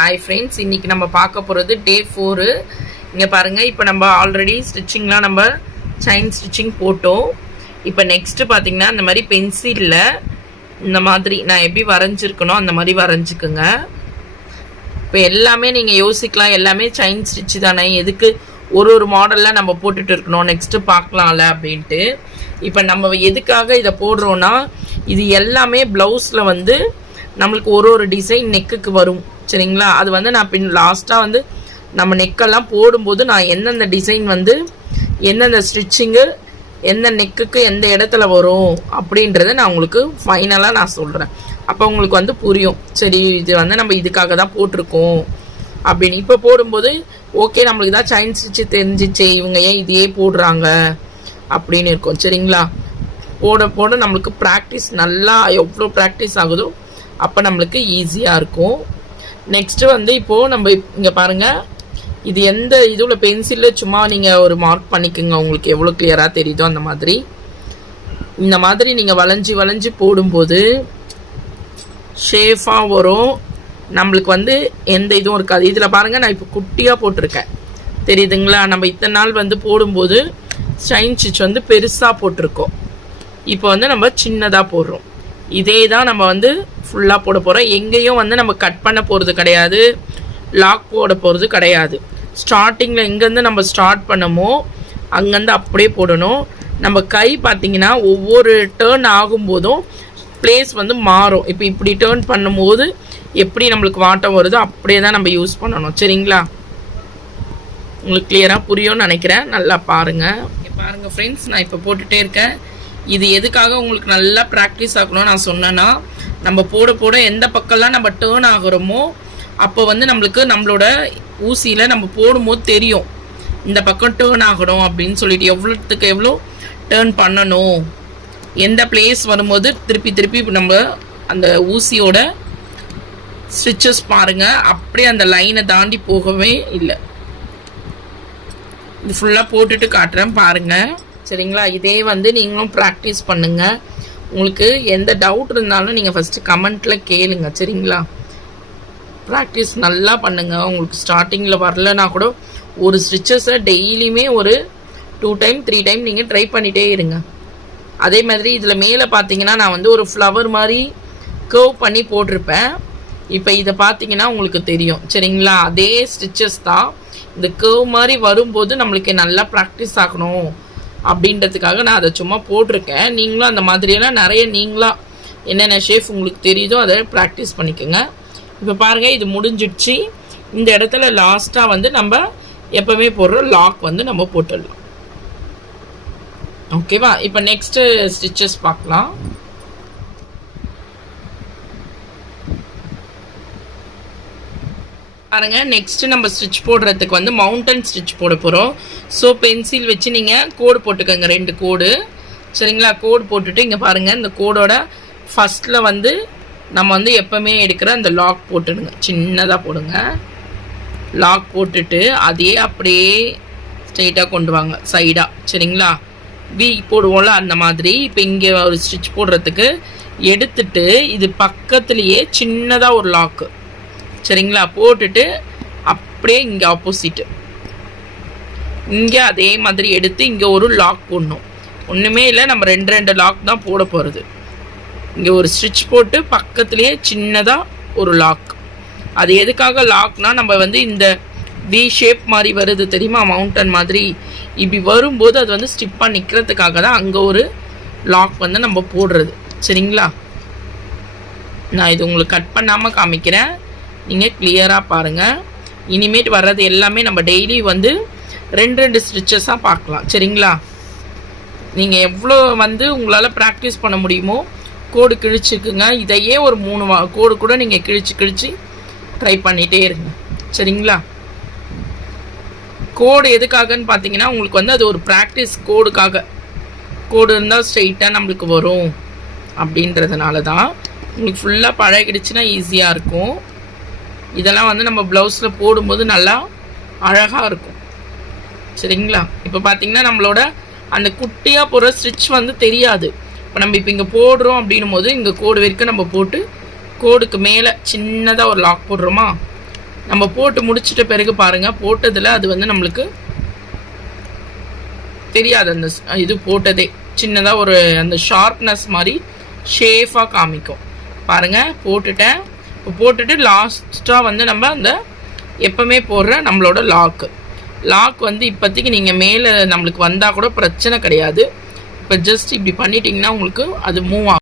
Hi friends, இன்றைக்கி நம்ம பார்க்க போகிறது டே 4. இங்கே பாருங்கள், இப்போ நம்ம ஆல்ரெடி ஸ்டிச்சிங்லாம் நம்ம செயின் ஸ்டிச்சிங் போட்டோம். இப்போ நெக்ஸ்ட்டு பார்த்திங்கன்னா இந்த மாதிரி பென்சிலில் இந்த மாதிரி நான் எப்படி வரைஞ்சிருக்கணும் அந்த மாதிரி வரைஞ்சிக்குங்க. இப்போ எல்லாமே நீங்கள் யோசிக்கலாம், எல்லாமே செயின் ஸ்டிச்சு தானே, எதுக்கு ஒரு மாடலில் நம்ம போட்டுட்டு இருக்கணும், நெக்ஸ்ட்டு பார்க்கலாம்ல அப்படின்ட்டு. இப்போ நம்ம எதுக்காக இதை போடுறோன்னா, இது எல்லாமே ப்ளவுஸில் வந்து நம்மளுக்கு ஒரு டிசைன் நெக்குக்கு வரும் சரிங்களா. அது வந்து நான் லாஸ்ட்டாக வந்து நம்ம நெக்கெல்லாம் போடும்போது நான் எந்தெந்த டிசைன் வந்து எந்தெந்த ஸ்டிச்சிங்கு எந்த நெக்குக்கு எந்த இடத்துல வரும் அப்படின்றத நான் உங்களுக்கு ஃபைனலாக நான் சொல்கிறேன். அப்போ உங்களுக்கு வந்து புரியும், சரி இது வந்து நம்ம இதுக்காக தான் போட்டிருக்கோம் அப்படின்னு. இப்போ போடும்போது ஓகே, நம்மளுக்கு தான் செயின் ஸ்டிச்சு தெரிஞ்சிச்சு, இவங்க ஏன் இதையே போடுறாங்க அப்படின்னு இருக்கும் சரிங்களா. போட போட நம்மளுக்கு ப்ராக்டிஸ் நல்லா எவ்வளோ ப்ராக்டிஸ் ஆகுதோ அப்போ நம்மளுக்கு ஈஸியாக இருக்கும். நெக்ஸ்ட்டு வந்து இப்போது நம்ம இங்கே பாருங்கள், இது எந்த இதில் பென்சிலில் சும்மா நீங்கள் ஒரு மார்க் பண்ணிக்கோங்க, உங்களுக்கு எவ்வளோ கிளியராக தெரியுதோ அந்த மாதிரி. இந்த மாதிரி நீங்கள் வளைஞ்சி போடும்போது ஷேஃபாக வரும், நம்மளுக்கு வந்து எந்த இதுவும் இருக்காது. இதில் பாருங்கள், நான் இப்போ குட்டியாக போட்டிருக்கேன் தெரியுதுங்களா. நம்ம இத்தனை நாள் வந்து போடும்போது செயின் ஸ்டிச் வந்து பெருசாக போட்டிருக்கோம், இப்போ வந்து நம்ம சின்னதாக போடுறோம். இதே தான் நம்ம வந்து ஃபுல்லாக போட போகிறோம். எங்கேயும் வந்து நம்ம கட் பண்ண போகிறது கிடையாது, லாக் போட போகிறது கிடையாது. ஸ்டார்டிங்கில் எங்கேருந்து நம்ம ஸ்டார்ட் பண்ணமோ அங்கேருந்து அப்படியே போடணும். நம்ம கை பார்த்திங்கன்னா ஒவ்வொரு டேர்ன் ஆகும்போதும் பிளேஸ் வந்து மாறும். இப்போ இப்படி டேர்ன் பண்ணும்போது எப்படி நம்மளுக்கு வாட்டம் வருதோ அப்படியே தான் நம்ம யூஸ் பண்ணணும் சரிங்களா. உங்களுக்கு கிளியராக புரியும்னு நினைக்கிறேன், நல்லா பாருங்கள். பாருங்கள் ஃப்ரெண்ட்ஸ், நான் இப்போ போட்டுகிட்டே இருக்கேன். இது எதுக்காக உங்களுக்கு நல்லா ப்ராக்டிஸ் ஆகணும்னு நான் சொன்னேன்னா, நம்ம போட எந்த பக்கம்லாம் நம்ம டேர்ன் ஆகிறோமோ அப்போ வந்து நம்மளோட ஊசியில் நம்ம போடும்போது தெரியும் இந்த பக்கம் டேர்ன் ஆகணும் அப்படின்னு சொல்லிட்டு, எவ்வளோத்துக்கு எவ்வளோ டேர்ன் பண்ணணும், எந்த பிளேஸ் வரும்போது திருப்பி நம்ம அந்த ஊசியோட ஸ்டிச்சஸ் பாருங்கள், அப்படியே அந்த லைனை தாண்டி போகவே இல்லை. இது ஃபுல்லாக போட்டுட்டு காட்டுறேன் பாருங்கள் சரிங்களா. இதே வந்து நீங்களும் ப்ராக்டிஸ் பண்ணுங்கள். உங்களுக்கு எந்த டவுட் இருந்தாலும் நீங்கள் ஃபஸ்ட்டு கமெண்ட்டில் கேளுங்க சரிங்களா. ப்ராக்டிஸ் நல்லா பண்ணுங்கள். உங்களுக்கு ஸ்டார்டிங்கில் வரலன்னா கூட ஒரு ஸ்டிச்சஸை டெய்லியுமே ஒரு 2 டைம் 3 டைம் நீங்கள் ட்ரை பண்ணிகிட்டே இருங்க. அதே மாதிரி இதில் மேலே பார்த்தீங்கன்னா நான் வந்து ஒரு ஃப்ளவர் மாதிரி கர்வ் பண்ணி போட்டிருப்பேன். இப்போ இதை பார்த்தீங்கன்னா உங்களுக்கு தெரியும் சரிங்களா. அதே ஸ்டிச்சஸ் தான், இந்த கர்வ் மாதிரி வரும்போது நம்மளுக்கு நல்லா ப்ராக்டிஸ் ஆகணும் அப்படின்றதுக்காக நான் அதை சும்மா போட்டிருக்கேன். நீங்களும் அந்த மாதிரியெல்லாம் நிறைய நீங்களாக என்னென்ன ஷேப் உங்களுக்கு தெரியுதோ அதை ப்ராக்டிஸ் பண்ணிக்கோங்க. இப்போ பாருங்கள், இது முடிஞ்சிடுச்சு. இந்த இடத்துல லாஸ்ட்டாக வந்து நம்ம எப்போவுமே போடுற லாக் வந்து நம்ம போட்டுடலாம் ஓகேவா. இப்போ நெக்ஸ்ட்டு ஸ்டிச்சஸ் பார்க்கலாம். பாருங்கள், நெக்ஸ்ட்டு நம்ம ஸ்டிச் போடுறதுக்கு வந்து மவுண்டன் ஸ்டிச் போட போகிறோம். ஸோ பென்சில் வச்சு நீங்கள் கோடு போட்டுக்கோங்க, 2 கோடு சரிங்களா. கோடு போட்டுட்டு இங்கே பாருங்கள், இந்த கோடோட ஃபஸ்ட்டில் வந்து நம்ம வந்து எப்போவுமே எடுக்கிற அந்த லாக் போட்டுடுங்க, சின்னதாக போடுங்க. லாக் போட்டுட்டு அதையே அப்படியே ஸ்ட்ரெயிட்டாக கொண்டு வாங்க சைடாக சரிங்களா. வி போடுவோம்ல அந்த மாதிரி. இப்போ இங்கே ஒரு ஸ்டிச் போடுறதுக்கு எடுத்துட்டு இது பக்கத்துலேயே சின்னதாக ஒரு லாக்கு சரிங்களா போட்டுட்டு அப்படியே இங்கே ஆப்போசிட்டு இங்கே அதே மாதிரி எடுத்து இங்கே ஒரு லாக் போடணும். ஒன்றுமே இல்லை, நம்ம 2 லாக் தான் போட போகிறது. இங்கே ஒரு ஸ்டிச் போட்டு பக்கத்துலேயே சின்னதாக ஒரு லாக். அது எதுக்காக லாக்னால், நம்ம வந்து இந்த வி ஷேப் மாதிரி வருது தெரியுமா, மவுண்டன் மாதிரி இப்படி வரும்போது அது வந்து ஸ்டிப்பாக நிற்கிறதுக்காக தான் அங்கே ஒரு லாக் வந்து நம்ம போடுறது சரிங்களா. நான் இது உங்களுக்கு கட் பண்ணாமல் காமிக்கிறேன், நீங்கள் கிளியராக பாருங்கள். இனிமேட்டு வர்றது எல்லாமே நம்ம டெய்லி வந்து 2 ஸ்டிச்சஸாக பார்க்கலாம் சரிங்களா. நீங்கள் எவ்வளோ வந்து உங்களால் ப்ராக்டிஸ் பண்ண முடியுமோ கோடு கிழிச்சுக்குங்க. இதையே ஒரு 3 கோடு கூட நீங்கள் கிழிச்சு ட்ரை பண்ணிகிட்டே இருங்க சரிங்களா. கோடு எதுக்காகன்னு பார்த்தீங்கன்னா, உங்களுக்கு வந்து அது ஒரு ப்ராக்டிஸ் கோடுக்காக. கோடு இருந்தால் ஸ்ட்ரெயிட்டாக நம்மளுக்கு வரும் அப்படின்றதுனால தான். உங்களுக்கு ஃபுல்லாக பழகிடுச்சுன்னா ஈஸியாக இருக்கும். இதெல்லாம் வந்து நம்ம ப்ளவுஸில் போடும்போது நல்லா அழகாக இருக்கும் சரிங்களா. இப்போ பார்த்திங்கன்னா நம்மளோட அந்த குட்டியாக போடுற ஸ்டிச் வந்து தெரியாது. இப்போ நம்ம இங்கே போடுறோம் அப்படின்னும் போது இங்கே கோடு வரைக்கும் நம்ம போட்டு கோடுக்கு மேலே சின்னதாக ஒரு லாக் போடுறோமா, நம்ம போட்டு முடிச்சிட்ட பிறகு பாருங்கள், போட்டதில் அது வந்து நம்மளுக்கு தெரியாது. அந்த இது போட்டதே சின்னதாக ஒரு அந்த ஷார்ப்னஸ் மாதிரி ஷேஃபாக காமிக்கும். பாருங்கள் போட்டுட்டேன். இப்போ போட்டுட்டு லாஸ்ட்டாக வந்து நம்ம அந்த எப்போவுமே போடுற நம்மளோட லாக் வந்து இப்போதைக்கு நீங்கள் மேலே நம்மளுக்கு வந்தால் கூட பிரச்சனை கிடையாது. இப்போ ஜஸ்ட் இப்படி பண்ணிட்டீங்கன்னா உங்களுக்கு அது மூவ் ஆகும்.